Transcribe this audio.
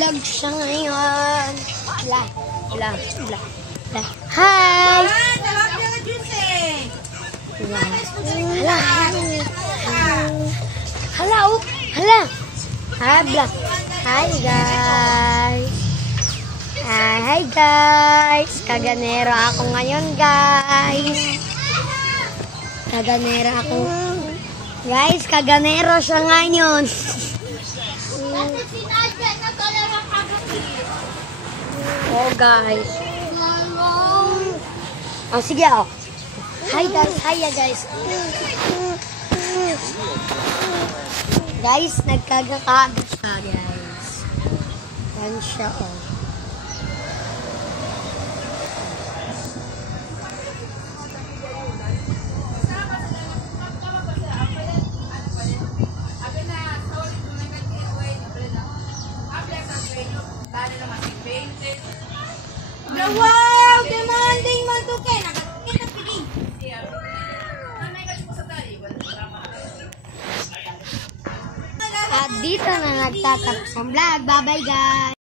Nag-vlog siya ngayon. Bla. Hi! Hala. Hi guys. Hi guys. Kaganero ako ngayon guys. Kaganero siya ngayon. Oh guys. Oh sige oh. Hi guys. Guys, nagkagakagat siya guys. Yan siya oh. Wow! Demanding man to kay nakakita pigi. At dito na nagtatapos ang vlog. Bye bye guys.